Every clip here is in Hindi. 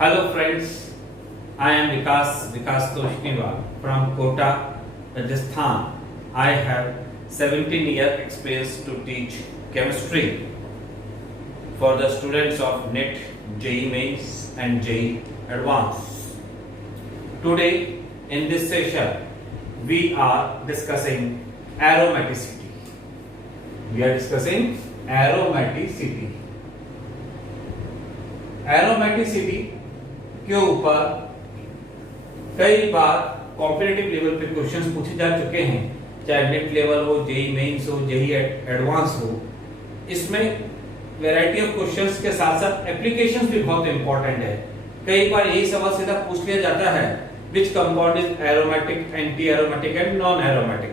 Hello friends, I am Vikas Toshniwal from Kota, Rajasthan. I have 17-year experience to teach chemistry for the students of NET, JEE Mains and JEE Advanced. Today in this session we are discussing aromaticity. Aromaticity के ऊपर कई बार कॉम्पिटिटिव लेवल पे क्वेश्चंस पूछे जा चुके हैं, चाहे नेट लेवल हो, जेई मेंस हो, जेई एडवांस हो। इसमें वैरायटी ऑफ क्वेश्चंस के साथ साथ एप्लीकेशंस भी बहुत इंपॉर्टेंट है। कई बार यही सवाल सीधा पूछ लिया जाता है, which compound is aromatic, anti aromatic and non aromatic.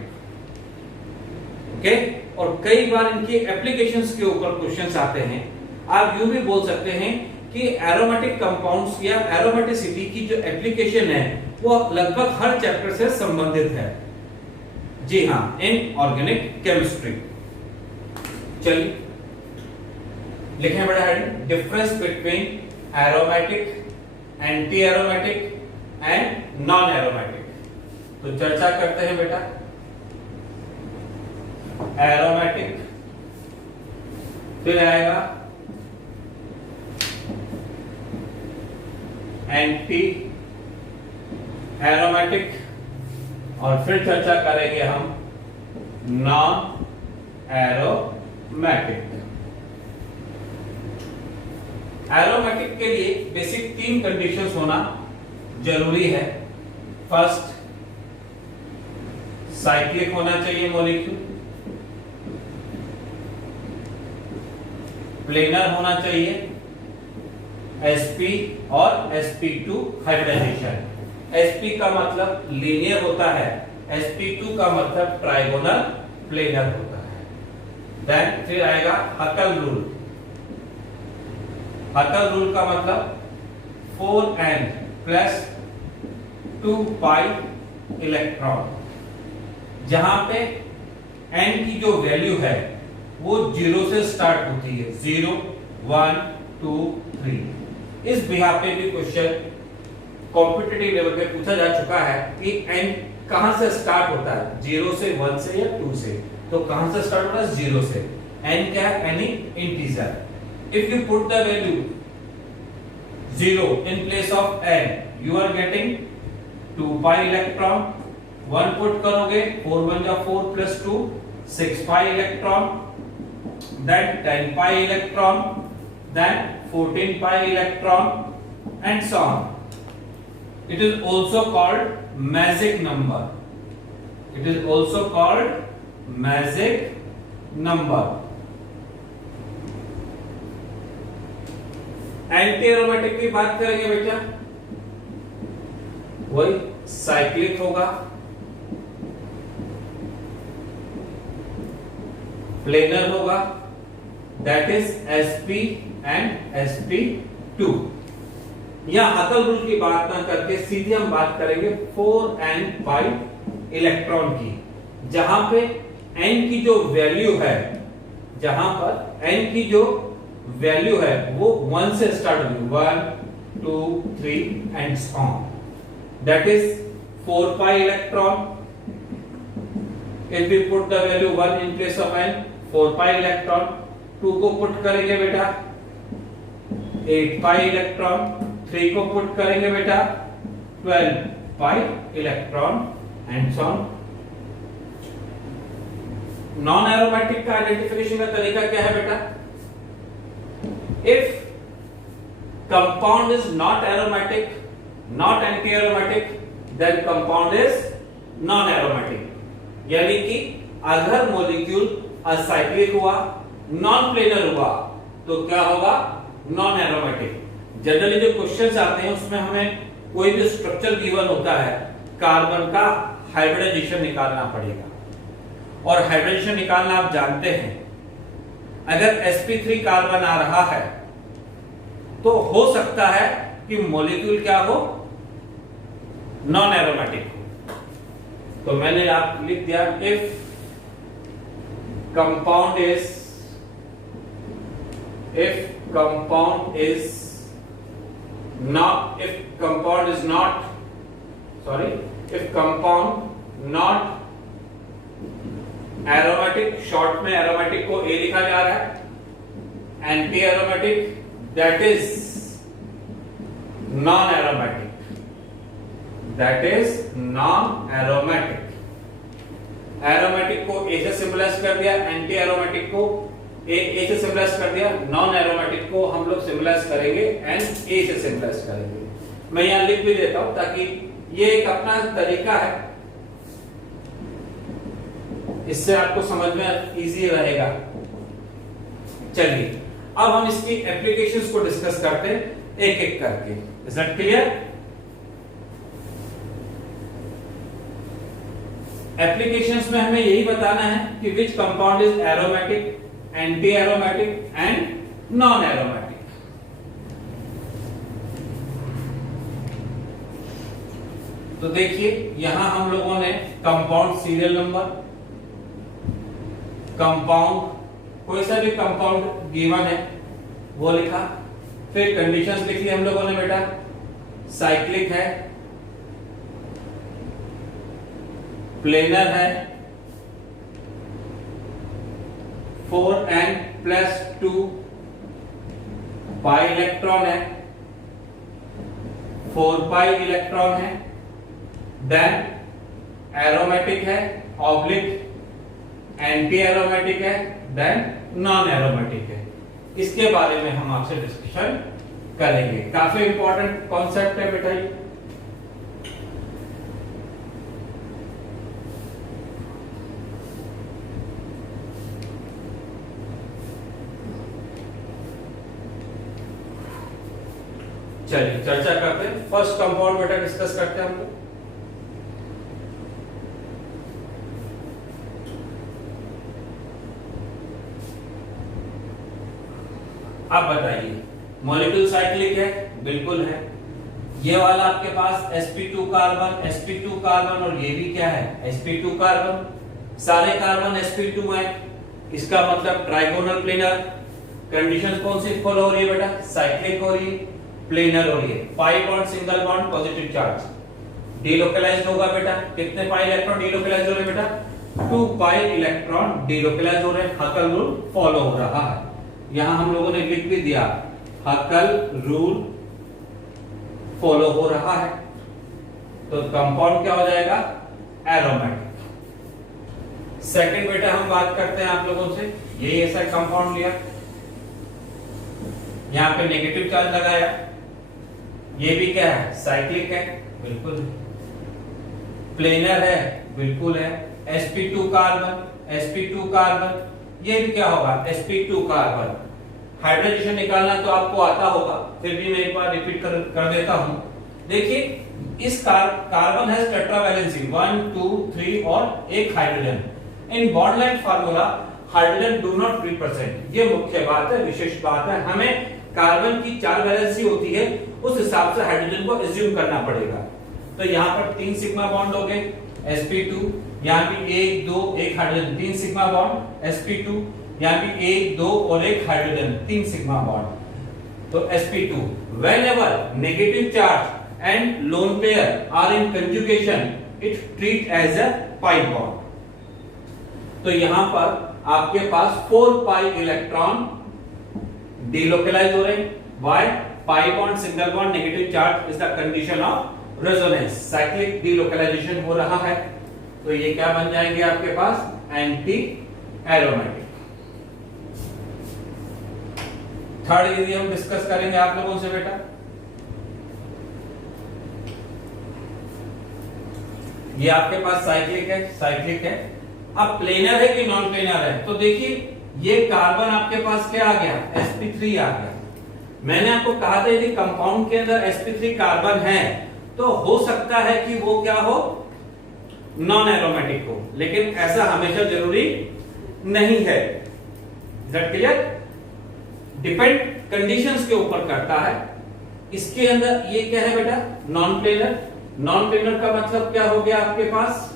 Okay, और कई बार इनकी एप्लीकेशंस के ऊपर क्वेश्चंस आते हैं। आप यूं भी बोल सकते हैं कि एरोमेटिक कंपाउंड्स या एरोमेटिसिटी की जो एप्लीकेशन है वो लगभग हर चैप्टर से संबंधित है। जी हाँ, इन ऑर्गेनिक केमिस्ट्री। चलिए लिखें बड़ा heading, difference between aromatic, anti aromatic and non aromatic. तो चर्चा करते हैं बेटा। एरोमेटिक, फिर आएगा एंटी एरोमेटिक, और फिर चर्चा करेंगे हम नॉन एरोमेटिक। एरोमेटिक के लिए बेसिक 3 कंडीशंस होना जरूरी है। फर्स्ट, साइक्लिक होना चाहिए मॉलिक्यूल, प्लेनर होना चाहिए, sp और sp2 हाइब्रिडाइजेशन। sp का मतलब लीनियर होता है, sp2 का मतलब ट्राइगोनल प्लेनर होता है। देन फिर आएगा हकल रूल। हकल रूल का मतलब 4n प्लस 2 पाई इलेक्ट्रॉन, जहां पे n की जो वैल्यू है वो 0 से स्टार्ट होती है, 0 1 2 3। इस बिहार पे भी क्वेश्चन कॉम्पिटिटिव लेवल पे पूछा जा चुका है कि n कहां से स्टार्ट होता है, 0 से, 1 से या 2 से। तो कहां से स्टार्ट होता है? 0 से। n क्या है? Any integer. If you put the value 0 in place of n, you are getting 2 pi electron. 1 put करोगे, 4 1 जा 4 plus 2 6 pi electron, then 10 pi electron, then 14 pi electron, and so on. It is also called magic number. It is also called magic number. Anti aromatic की बात करेंगे बेटा, वही साइक्लिक होगा, प्लेनर होगा, that is sp and sp2। यह हकल रूल की बात ना करके सीधे हम बात करेंगे 4n पाई इलेक्ट्रॉन की, जहां पे n की जो वैल्यू है, जहां पर n की जो वैल्यू है वो 1 से स्टार्ट होगी, 1 2 3 and so on. That is 4 pi electron. If we put the value 1 in place of n, 4 pi electron. 2 को पुट करेंगे बेटा 8 पाई इलेक्ट्रॉन। 3 को पुट करेंगे बेटा 12 pi electron and so on. Non aromatic का आइडेंटिफिकेशन का तरीका क्या है बेटा? If compound is not aromatic, not anti aromatic, then compound is non aromatic. यानी कि अगर मॉलिक्यूल असाइक्लिक हुआ, नॉन प्लेनर हुआ, तो क्या होगा? Non aromatic. जनरली जो क्वेश्चंस आते हैं उसमें हमें कोई भी स्ट्रक्चर गिवन होता है, कार्बन का हाइब्रिडाइजेशन निकालना पड़ेगा, और हाइब्रिडाइजेशन निकालना आप जानते हैं। अगर sp3 कार्बन आ रहा है तो हो सकता है कि मॉलिक्यूल क्या हो? नॉन एरोमेटिक हो। तो मैंने आप लिख दिया, if compound is not if compound is not sorry if compound not aromatic, short में एरोमेटिक को ए लिखा जा रहा है, anti aromatic that is non aromatic, that is non aromatic. Aromatic को ए से सिंबलाइज कर दिया, एंटी एरोमेटिक को ए से सिंबलाइज कर दिया, नॉन एरोमेटिक को हम लोग सिंबलाइज करेंगे एंड ए से सिंबलाइज करेंगे। मैं यहां लिख भी देता हूं ताकि ये एक अपना तरीका है, इससे आपको समझ में इजी रहेगा। चलिए अब हम इसकी एप्लीकेशंस को डिस्कस करते हैं एक एक करके। Is that clear? एप्लीकेशंस में हमें यही बताना है कि which compound is aromatic, anti aromatic and non aromatic. तो देखिए यहां हम लोगों ने कंपाउंड सीरियल नंबर, कंपाउंड कोई सा भी कंपाउंड गिवन है वो लिखा, फिर कंडीशंस लिख ली हम लोगों ने बेटा, साइक्लिक है, प्लेनर है, 4n+2 पाई इलेक्ट्रॉन है, 4 पाई इलेक्ट्रॉन है, देन एरोमेटिक है, ऑब्लिक एंटी एरोमेटिक है, देन नॉन एरोमेटिक है। इसके बारे में हम आपसे डिस्कशन करेंगे। काफी इंपॉर्टेंट कॉन्सेप्ट है बेटा ये। चलिए चर्चा करते हैं। फर्स्ट कंपाउंड बेटा डिस्कस करते हैं हम लोग। आप बताइए, मॉलिक्यूल साइक्लिक है? बिल्कुल है। ये वाला आपके पास sp2 कार्बन, sp2 कार्बन, और ये भी क्या है? sp2 carbon. सारे कार्बन sp2 है, इसका मतलब ट्राइगोनल प्लेनर। कंडीशंस कौन सी फॉलो हो रही है बेटा? साइक्लिक हो रही है, प्लेनर हो रही है, pi bond, single bond, positive charge. Delocalised होगा बेटा, कितने पाई इलेक्ट्रॉन डीलोकलाइज्ड हो रहे हैं बेटा? 2 पाई इलेक्ट्रॉन डीलोकलाइज्ड हो रहे हैं। हकल रूल फॉलो हो रहा है। यहां हम लोगों ने लिख भी दिया, हकल रूल फॉलो हो रहा है। तो कंपाउंड क्या हो जाएगा? एरोमेटिक। सेकंड बेटा हम बात करते हैं आप लोगों से, ये ऐसा कंपाउंड लिया, यहां पे नेगेटिव चार्ज लगाया, ये भी क्या है? साइक्लिक है, बिल्कुल। प्लेनर है, बिल्कुल है। sp2 कार्बन, sp2 कार्बन, ये भी क्या होगा? sp2 carbon. हाइड्रोजन निकालना तो आपको आता होगा, फिर भी मैं एक बार रिपीट कर देता हूं। देखिए इस कार्बन है टेट्रावैलेंसी 1 2 3 और एक hydrogen. In bond line formula hydrogen do not represent, ये मुख्य बात है, विशेष बात है। हमें कार्बन की 4 वैलेंसी होती है, उस हिसाब से हाइड्रोजन को एज्यूम करना पड़ेगा। तो यहाँ पर 3 सिग्मा बॉन्ड हो गए, sp2, यहाँ भी 1 2 1 हाइड्रोजन, 3 सिग्मा बॉन्ड, sp2, यहाँ भी 1 2 और 1 हाइड्रोजन, 3 सिग्मा बॉन्ड। तो sp2 whenever negative charge and lone pair are in conjugation it treat as a pi bond। तो यहां पर आपके पास 4 पाई इलेक्ट्रॉन डीलोकलाइज हो रहे हैं। Why? Pi bond, single bond, negative charge is the condition of resonance. Cyclic delocalization हो रहा है, तो ये क्या बन जाएंगे आपके पास? Anti aromatic. थर्ड यदि हम डिस्कस करेंगे आप लोगों से बेटा, ये आपके पास साइक्लिक है, साइक्लिक है। अब प्लेनर है कि नॉन प्लेनर है? तो देखिए ये कार्बन आपके पास क्या आ गया? sp3 आ गया। मैंने आपको कहा था यदि कंपाउंड के अंदर sp3 कार्बन है तो हो सकता है कि वो क्या हो? नॉन एरोमेटिक हो, लेकिन ऐसा हमेशा जरूरी नहीं है। That clear? डिपेंड कंडीशंस के ऊपर करता है। इसके अंदर ये क्या है बेटा? Non planar. नॉन प्लेनर का मतलब क्या हो गया आपके पास?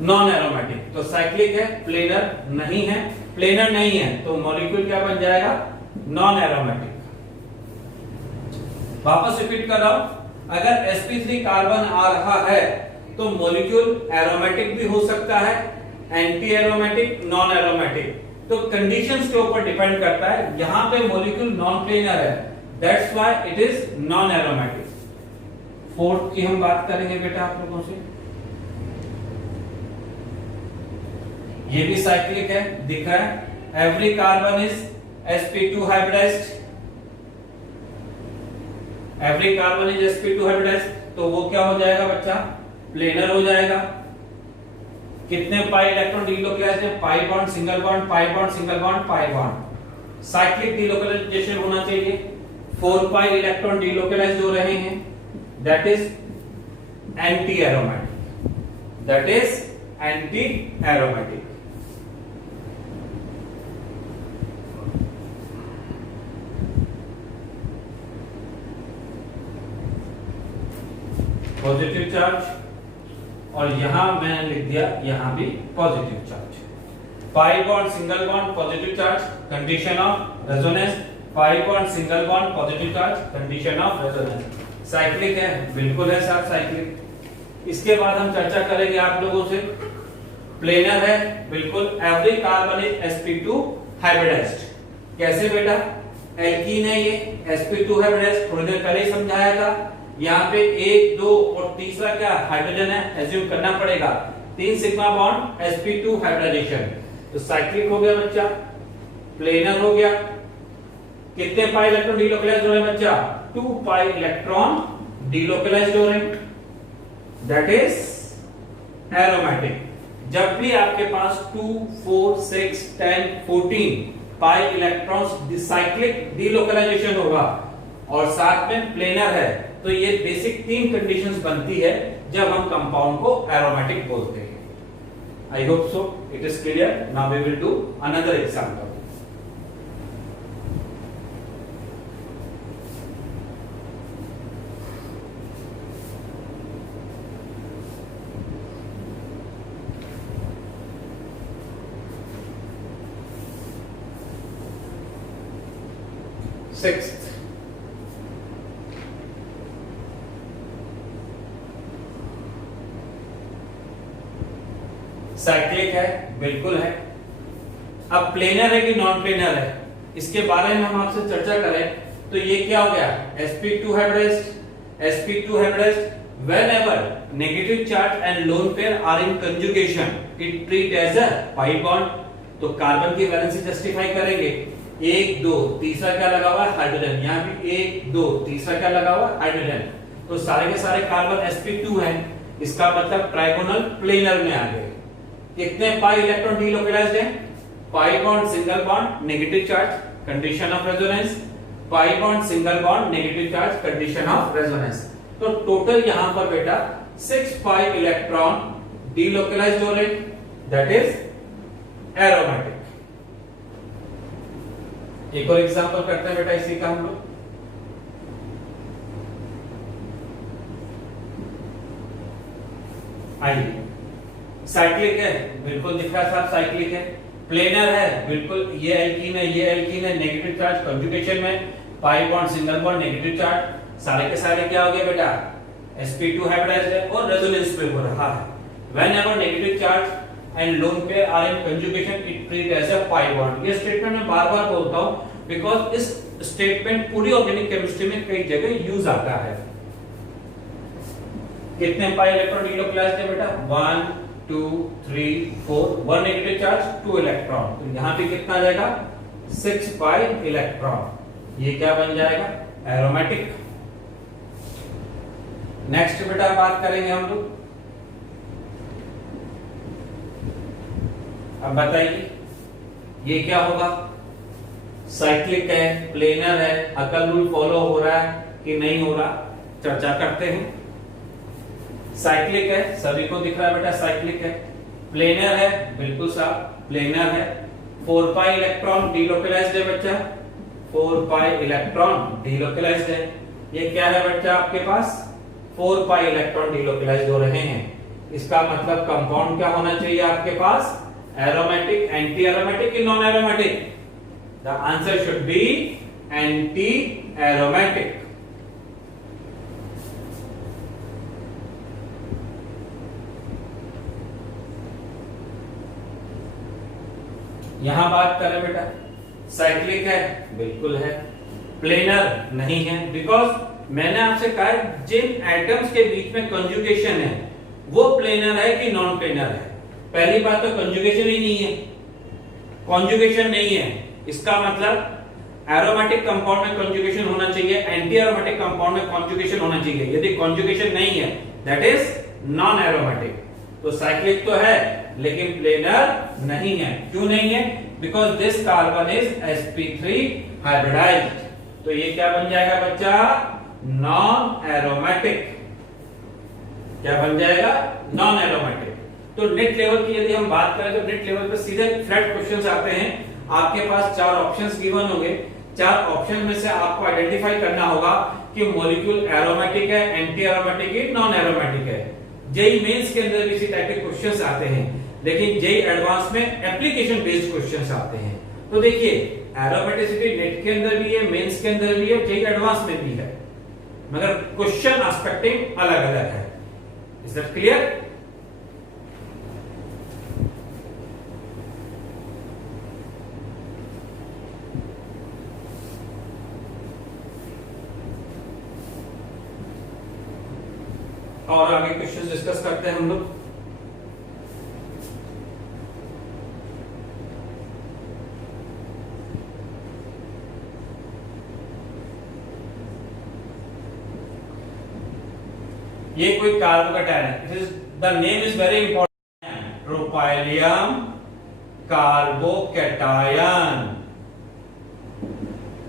Non aromatic. तो साइक्लिक है, प्लेनर नहीं है। प्लेनर नहीं है तो मॉलिक्यूल क्या बन जाएगा? Non aromatic. वापस रिपीट कर रहा हूं, अगर sp3 कार्बन आ रहा है तो मॉलिक्यूल एरोमेटिक भी हो सकता है, एंटी एरोमेटिक, नॉन एरोमेटिक। तो कंडीशंस के ऊपर डिपेंड करता है। यहां पे मॉलिक्यूल नॉन प्लेनर है, that's why it is non aromatic. Fourth की हम बात करेंगे बेटा आप लोगों से। ये भी साइक्लिक है, दिख रहा है। Every carbon is sp2 hybridized, every carbon is sp2 hybridized, तो वो क्या हो जाएगा बच्चा, प्लेनर हो जाएगा। कितने पाई इलेक्ट्रॉन डीलोकलाइज्ड है, pi bond, single bond, pi bond, single bond, pi bond. Cyclic delocalization होना चाहिए, 4 पाई इलेक्ट्रॉन डीलोकलाइज्ड हो रहे हैं, that is anti aromatic, that is anti aromatic. Positive charge, और यहां मैंने लिख दिया यहां भी positive charge. Pi bond single bond positive charge, condition of resonance. Pi bond single bond positive charge, condition of resonance. Cyclic है, बिल्कुल है साहब साइक्लिक। इसके बाद हम चर्चा करेंगे आप लोगों से। प्लेनर है, बिल्कुल। Every carbon is sp2 hybridized. कैसे बेटा, एल्कीन है ये, sp2 हाइब्रिडाइज्ड, थोड़ी देर पहले ही समझाया था। यहाँ पे 1, 2 और तीसरा क्या हाइड्रोजन है, एज्यूम करना पड़ेगा। 3 सिग्मा बॉन्ड sp2 हाइब्रिडाइजेशन, तो साइक्लिक हो गया बच्चा, प्लेनर हो गया। कितने पाई इलेक्ट्रॉन डीलोकलाइज्ड हो रहे हैं बच्चा, 2 पाई इलेक्ट्रॉन डीलोकलाइज्ड हो रहे हैं, दैट इज एरोमेटिक। जब भी आपके पास 2, 4, 6, 10, 14 पाई इलेक्ट्रॉन्स साइक्लिक डीलोकलाइजेशन होगा और साथ में प्लेनर है, तो ये बेसिक 3 कंडीशंस बनती है जब हम कंपाउंड को एरोमेटिक बोलते हैं। I hope so it is clear. Now we will do another example. Sixth, cyclic है, बिल्कुल है। अब प्लेनर है कि नॉन प्लेनर है, इसके बारे में हम आपसे चर्चा करें तो ये क्या हो गया, sp2 hybridized. sp2 hybridized whenever negative charge and lone pair are in conjugation it treat as a pi bond। तो कार्बन की वैलेंसी जस्टिफाई करेंगे, 1, 2, तीसरा क्या लगा हुआ है, हाइड्रोजन। यहाँ भी 1, 2, तीसरा क्या लगा हुआ है, हाइड्रोजन। तो सारे के सारे कार्बन sp2 हैं, इसका मतलब ट्राइगोनल प्लेनर में आ गए। कितने पाई इलेक्ट्रॉन डीलोकलाइज्ड हैं, पाई bond single bond negative charge, condition of resonance. Pi bond single bond negative charge, condition of resonance. तो टोटल यहां पर बेटा 6 पाई इलेक्ट्रॉन डीलोकलाइज्ड हो रहे, दैट इज एरोमेटिक। एक और एग्जांपल करते हैं बेटा इसी का हम लोग। आइए, साइक्लिक है, बिल्कुल दिख रहा है साहब साइक्लिक है। प्लेनर है, बिल्कुल, ये एल्कीन है, ये एल्कीन है, नेगेटिव चार्ज कंजुगेशन में, पाई bond single bond negative charge. सारे के सारे क्या हो गए बेटा, sp2 हाइब्रिडाइज्ड है और रेजोनेंस पे हो रहा है। whenever negative charge and lone pair are in conjugation it treat as a pi bond। ये स्टेटमेंट मैं बार-बार बोलता हूं बिकॉज़ इस स्टेटमेंट पूरी ऑर्गेनिक केमिस्ट्री में कई जगह यूज आता है। कितने पाई इलेक्ट्रॉन डीलोकलाइज्ड है बेटा, 1, 2, 3, 4, 1 नेगेटिव चार्ज, 2 इलेक्ट्रॉन। तो यहां पे कितना आ जाएगा, 6 पाई इलेक्ट्रॉन। ये क्या बन जाएगा, एरोमेटिक। नेक्स्ट बेटा बात करेंगे हम लोग। अब बताइए ये क्या होगा, साइक्लिक है, प्लेनर है, अकल रूल फॉलो हो रहा है कि नहीं हो रहा, चर्चा करते हैं। साइक्लिक है, सभी को दिख रहा है बेटा साइक्लिक है। प्लेनर है, बिल्कुल साहब प्लेनर है। 4 पाई इलेक्ट्रॉन डीलोकलाइज्ड है बच्चा, 4 पाई इलेक्ट्रॉन डीलोकलाइज्ड है। ये क्या है बच्चा आपके पास, 4 पाई इलेक्ट्रॉन डीलोकलाइज्ड हो रहे हैं। इसका मतलब कंपाउंड क्या होना चाहिए आपके पास, एरोमेटिक, एंटी एरोमेटिक कि non aromatic. The answer should be anti aromatic. यहां बात करें बेटा, साइक्लिक है, बिल्कुल है। प्लेनर नहीं है, बिकॉज मैंने आपसे कहा जिन एटम्स के बीच में कंजुगेशन है वो प्लेनर है कि नॉन प्लेनर है। पहली बात तो कंजुगेशन ही नहीं है, कॉन्जुगेशन नहीं है, इसका मतलब एरोमेटिक कंपाउंड में कंजुगेशन होना चाहिए, एंटी एरोमेटिक कंपाउंड में कंजुगेशन होना चाहिए। यदि कंजुगेशन नहीं है दैट इज नॉन एरोमेटिक। तो साइक्लिक तो है लेकिन प्लेनर नहीं है। क्यों नहीं है? Because this carbon is sp3 hybridized. तो ये क्या बन जाएगा बच्चा? Non aromatic. क्या बन जाएगा? Non aromatic. तो नेट लेवल की यदि हम बात करें तो नेट लेवल पे सीधे फ्लैट क्वेश्चंस आते हैं। आपके पास 4 ऑप्शंस गिवन होंगे, 4 ऑप्शन में से आपको आइडेंटिफाई करना होगा कि मॉलिक्यूल एरोमेटिक है, एंटी एरोमेटिक है, नॉन एरोमेटिक है। जेई मेंस के अंदर भी इसी टाइप के क्वेश्चंस आते हैं, लेकिन जेई एडवांस में एप्लीकेशन बेस्ड क्वेश्चंस आते हैं। तो देखिए एरोमेटिसिटी नेट के अंदर भी है, मेंस के अंदर भी है, जेई एडवांस में भी है, मगर क्वेश्चन एस्पेक्टिंग अलग अलग है। Is that clear? और आगे क्वेश्चन डिस्कस करते हैं हम लोग। ये कोई कार्बोकैटायन है, it is the name is very important, tropylium carbocation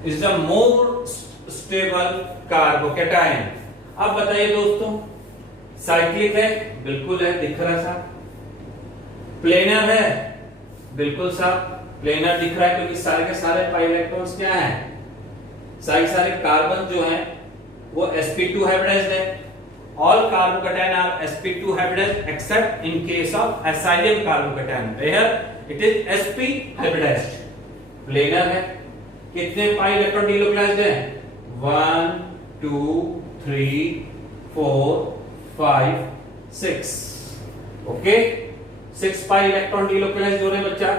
is the more stable carbocation. अब बताइए दोस्तों, साइक्लिक है, बिल्कुल है, दिख रहा सा। प्लेनर है, बिल्कुल सा प्लेनर दिख रहा है, क्योंकि सारे के सारे पाई इलेक्ट्रॉन्स क्या हैं? सारे कार्बन जो हैं वो sp2 हाइब्रिडाइज्ड है। All carbocation are sp2 hybridized except in case of acylium carbocation where it is sp hybridized। Planar है, कितने पाई इलेक्ट्रॉन डिलोकलाइज्ड है? 1 2 3 4 5 6। ओके, 6 पाई इलेक्ट्रॉन डिलोकलाइज्ड हो रहे बच्चा।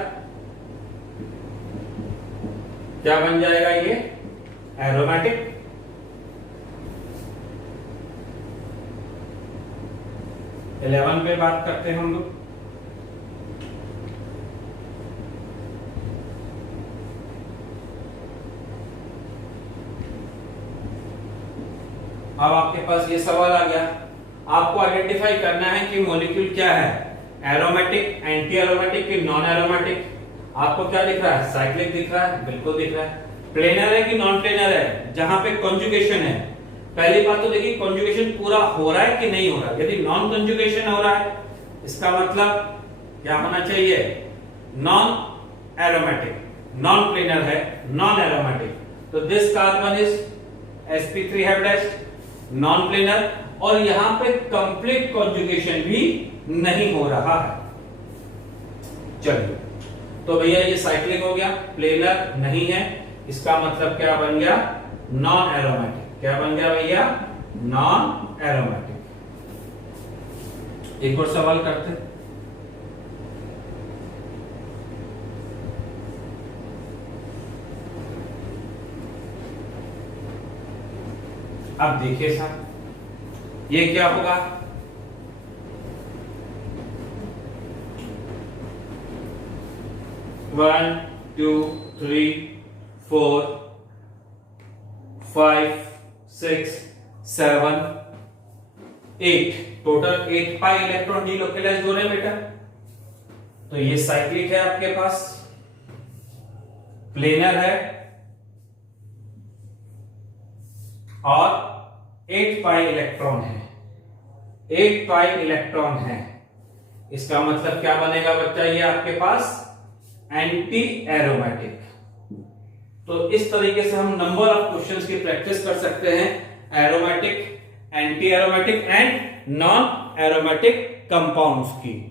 क्या बन जाएगा ये? एरोमेटिक। इलेवन पे बात करते हैं हम लोग। अब आपके पास ये सवाल आ गया, आपको आइडेंटिफाई करना है कि मॉलिक्यूल क्या है, एरोमेटिक, एंटी एरोमेटिक कि नॉन एरोमेटिक। आपको क्या दिख रहा है? साइक्लिक दिख रहा है, बिल्कुल दिख रहा है। प्लेनर है कि नॉन प्लेनर है? जहां पे कंजुगेशन है। पहली बात तो देखिए कंजुगेशन पूरा हो रहा है कि नहीं हो रहा है। यदि नॉन कंजुगेशन हो रहा है इसका मतलब क्या होना चाहिए? Non aromatic. नॉन प्लेनर है, नॉन एरोमेटिक। तो this carbon is sp3 hybridized, non planar, और यहां पे कंप्लीट कंजुगेशन भी नहीं हो रहा है। चलिए, तो भैया ये साइक्लिक हो गया, प्लेनर नहीं है, इसका मतलब क्या बन गया? Non aromatic. क्या बन गया भैया? Non aromatic. एक और सवाल करते हैं। अब देखिए साहब, ये क्या होगा? One two three 4 5 6 7 8, total 8 pi electron delocalised हो रहे हैं बेटा। तो ये साइक्लिक है, आपके पास प्लेनर है और 8 पाई इलेक्ट्रॉन है। 8 पाई इलेक्ट्रॉन है, इसका मतलब क्या बनेगा बच्चा? ये आपके पास एंटी एरोमेटिक। तो इस तरीके से हम नंबर ऑफ क्वेश्चंस की प्रैक्टिस कर सकते हैं, aromatic, anti aromatic and non aromatic compounds की।